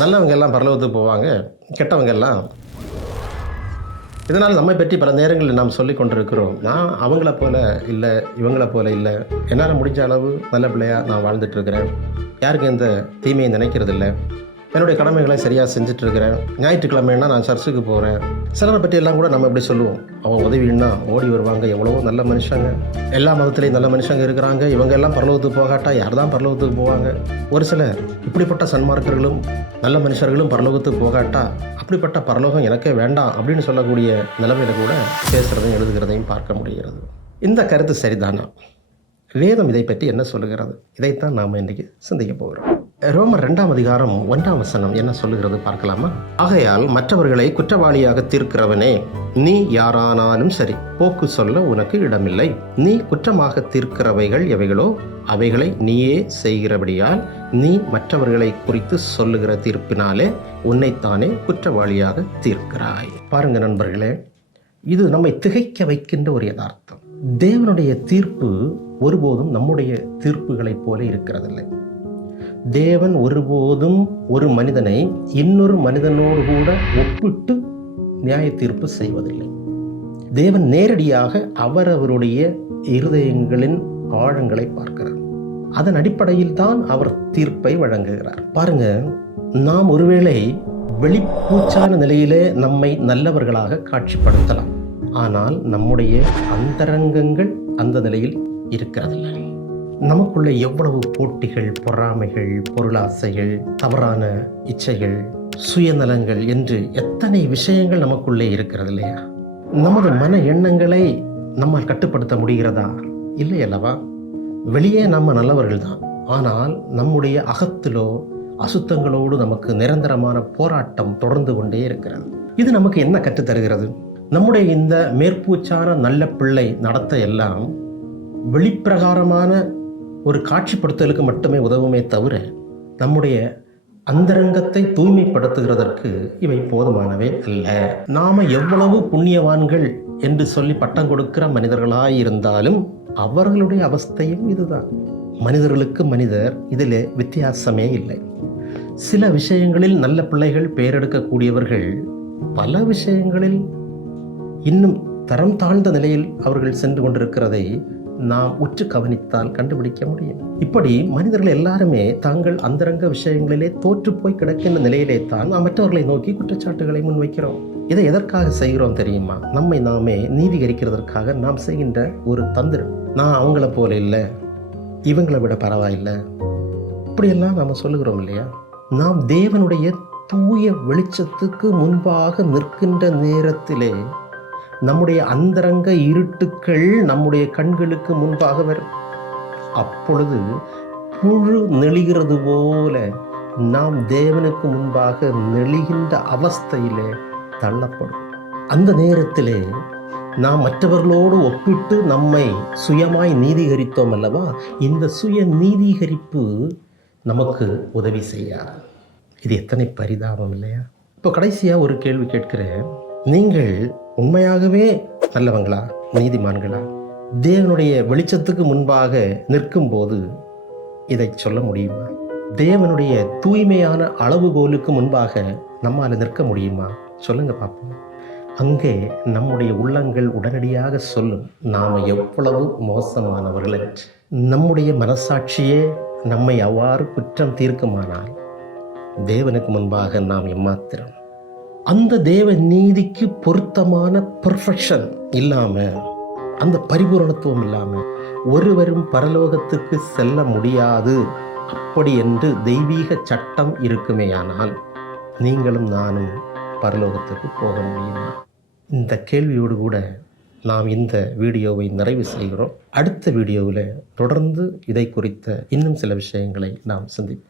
நல்லவங்க எல்லாம் பரலோகத்துக்கு போவாங்க, கெட்டவங்க எல்லாம். இதனால் நம்மை பற்றி பல நேரங்களில் நாம் சொல்லி கொண்டிருக்கிறோம், நான் அவங்கள போல இல்லை, இவங்கள போல இல்லை, என்னால் முடிஞ்ச அளவு நல்ல பிள்ளையாக நான் வாழ்ந்துட்டுருக்கிறேன், யாருக்கும் எந்த தீமையை நினைக்கிறது இல்லை, என்னுடைய கடமைகளை சரியாக செஞ்சிட்ருக்கிறேன், ஞாயிற்றுக்கிழமைன்னா நான் சர்ச்சுக்கு போகிறேன். சிலரை பற்றி எல்லாம் கூட நம்ம இப்படி சொல்லுவோம், அவங்க உதவின்னா ஓடி வருவாங்க, எவ்வளவோ நல்ல மனுஷங்க, எல்லா மதத்துலேயும் நல்ல மனுஷங்க இருக்கிறாங்க, இவங்க எல்லாம் பரலோகத்துக்கு போகாட்டா யார் தான் பரலோகத்துக்கு போவாங்க. ஒரு சிலர் இப்படிப்பட்ட சன்மார்க்கர்களும் நல்ல மனுஷர்களும் பரலோகத்துக்கு போகாட்டா அப்படிப்பட்ட பரலோகம் எனக்கே வேண்டாம் அப்படின்னு சொல்லக்கூடிய நிலைமையில கூட பேசுகிறதையும் எழுதுகிறதையும் பார்க்க முடிகிறது. இந்த கருத்து சரிதானா? வேதம் இதை பற்றி என்ன சொல்லுகிறது? இதைத்தான் நாம் இன்றைக்கி சிந்திக்க போகிறோம். ரோமர் 2ஆம் அதிகாரம் 1ஆம் வசனம் என்ன சொல்லுகிறது பார்க்கலாமா? ஆகையால் மற்றவர்களை குற்றவாளியாக தீர்க்கிறவனே, நீ யாரானாலும் சரி, போக்கு சொல்ல உனக்கு இடமில்லை. நீ குற்றமாக தீர்க்கிறவைகள் எவைகளோ அவைகளை நீயே செய்கிறபடியால் நீ மற்றவர்களை குறித்து சொல்லுகிற தீர்ப்பினாலே உன்னைத்தானே குற்றவாளியாக தீர்க்கிறாய். பாருங்க நண்பர்களே, இது நம்மை திகைக்க வைக்கின்ற ஒரு யதார்த்தம். தேவனுடைய தீர்ப்பு ஒருபோதும் நம்முடைய தீர்ப்புகளைப் போல இருக்கிறதில்லை. தேவன் ஒருபோதும் ஒரு மனிதனை இன்னொரு மனிதனோடு கூட ஒப்பிட்டு நியாய தீர்ப்பு செய்வதில்லை. தேவன் நேரடியாக அவரவருடைய இருதயங்களின் ஆழங்களை பார்க்கிறார். அதன் அடிப்படையில் தான் அவர் தீர்ப்பை வழங்குகிறார். பாருங்க, நாம் ஒருவேளை வெளிப்பூச்சான நிலையிலே நம்மை நல்லவர்களாக காட்சிப்படுத்தலாம், ஆனால் நம்முடைய அந்தரங்கங்கள் அந்த நிலையில் இருக்கிறதில்லை. நமக்குள்ள எவ்வளவு போட்டிகள், பொறாமைகள், பொருளாசைகள், தவறான இச்சைகள், சுயநலங்கள் என்று எத்தனை விஷயங்கள் நமக்குள்ளே இருக்கிறது இல்லையா? நமது மன எண்ணங்களை நம்மால் கட்டுப்படுத்த முடிகிறதா? இல்லை அல்லவா? வெளியே நம்ம நல்லவர்கள் தான், ஆனால் நம்முடைய அகத்திலோ அசுத்தங்களோடு நமக்கு நிரந்தரமான போராட்டம் தொடர்ந்து கொண்டே இருக்கிறது. இது நமக்கு என்ன கற்றுத்தருகிறது? நம்முடைய இந்த மேற்பூச்சான நல்ல பிள்ளை நடத்த எல்லாம் வெளிப்பிரகாரமான ஒரு காட்சிப்படுத்தலுக்கு மட்டுமே உதவுமே தவிர நம்முடைய அந்தரங்கத்தை தூய்மைப்படுத்துகிறதற்கு இவை போதுமானவே அல்ல. நாம எவ்வளவு புண்ணியவான்கள் என்று சொல்லி பட்டம் கொடுக்கிற மனிதர்களாயிருந்தாலும் அவர்களுடைய அவஸ்தையும் இதுதான். மனிதர்களுக்கு மனிதர் இதிலே வித்தியாசமே இல்லை. சில விஷயங்களில் நல்ல பிள்ளைகள் பெயரெடுக்கக்கூடியவர்கள் பல விஷயங்களில் இன்னும் தரம் தாழ்ந்த நிலையில் அவர்கள் சென்று கொண்டிருக்கிறதை நாம் உற்று கவனித்தால் கண்டுபிடிக்க முடியும். இப்படி மனிதர்கள் எல்லாருமே தாங்கள் அந்தரங்க விஷயங்களிலே தோற்று போய் கிடக்கின்ற நிலையிலே தான் நாம் மற்றவர்களை நோக்கி குற்றச்சாட்டுகளை முன்வைக்கிறோம். இதை எதற்காக செய்கிறோம் தெரியுமா? நம்மை நாமே நீதிகரிக்கிறதற்காக நாம் செய்கின்ற ஒரு தந்திரம். நான் அவங்கள போல இல்லை, இவங்களை விட பரவாயில்லை, இப்படியெல்லாம் நாம் சொல்லுகிறோம் இல்லையா? நாம் தேவனுடைய தூய வெளிச்சத்துக்கு முன்பாக நிற்கின்ற நேரத்திலே நம்முடைய அந்தரங்க இருட்டுக்கள் நம்முடைய கண்களுக்கு முன்பாக வரும். அப்பொழுது புழு நெளிகிறது போல நாம் தேவனுக்கு முன்பாக நெளிகின்ற அவஸ்தையிலே தள்ளப்படும். அந்த நேரத்திலே நாம் மற்றவர்களோடு ஒப்பிட்டு நம்மை சுயமாய் நீதிகரித்தோம் அல்லவா? இந்த சுய நீதிகரிப்பு நமக்கு உதவி செய்யாது. இது எத்தனை பரிதாபம் இல்லையா? இப்போ கடைசியாக ஒரு கேள்வி கேட்கிறேன். நீங்கள் உண்மையாகவே நல்லவங்களா, நீதிமான்களா? தேவனுடைய வெளிச்சத்துக்கு முன்பாக நிற்கும் போது இதை சொல்ல முடியுமா? தேவனுடைய தூய்மையான அளவுகோலுக்கு முன்பாக நம்மால் நிற்க முடியுமா? சொல்லுங்க பார்ப்போம். அங்கே நம்முடைய உள்ளங்கள் உடனடியாக சொல்லும், நாம் எவ்வளவு மோசமானவர்கள் என்று. நம்முடைய மனசாட்சியே நம்மை அவ்வாறு குற்றம் தீர்க்குமானால் தேவனுக்கு முன்பாக நாம் எம்மாத்திரம். அந்த தேவ நீதிக்கு பொருத்தமான பெர்ஃபெக்ஷன் இல்லாம, அந்த பரிபூரணத்துவம் இல்லாம ஒருவரும் பரலோகத்துக்கு செல்ல முடியாது. அப்படி என்று தெய்வீக சட்டம் இருக்குமேயானால் நீங்களும் நானும் பரலோகத்துக்கு போக முடியுமா? இந்த கேள்வியோடு கூட நாம் இந்த வீடியோவை நிறைவு செய்கிறோம். அடுத்த வீடியோவில் தொடர்ந்து இதை குறித்த இன்னும் சில விஷயங்களை நாம் சிந்திப்போம்.